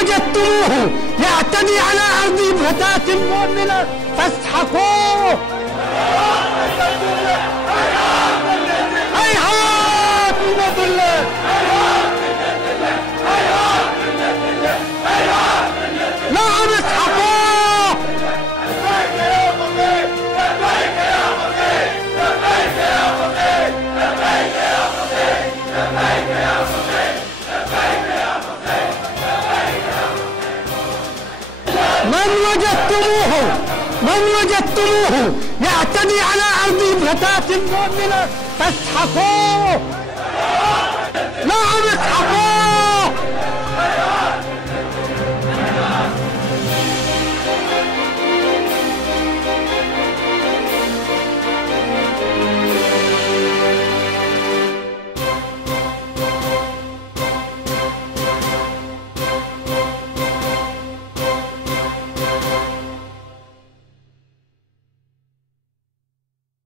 وجدتموه يعتدي على أرض فتاة مؤمنة فاسحقوه. هيهات من الله، نعم اسحقوه. من وجدتموه يعتدي على أرض فتاة مؤمنة فاسحقوه. نعم اسحقوه.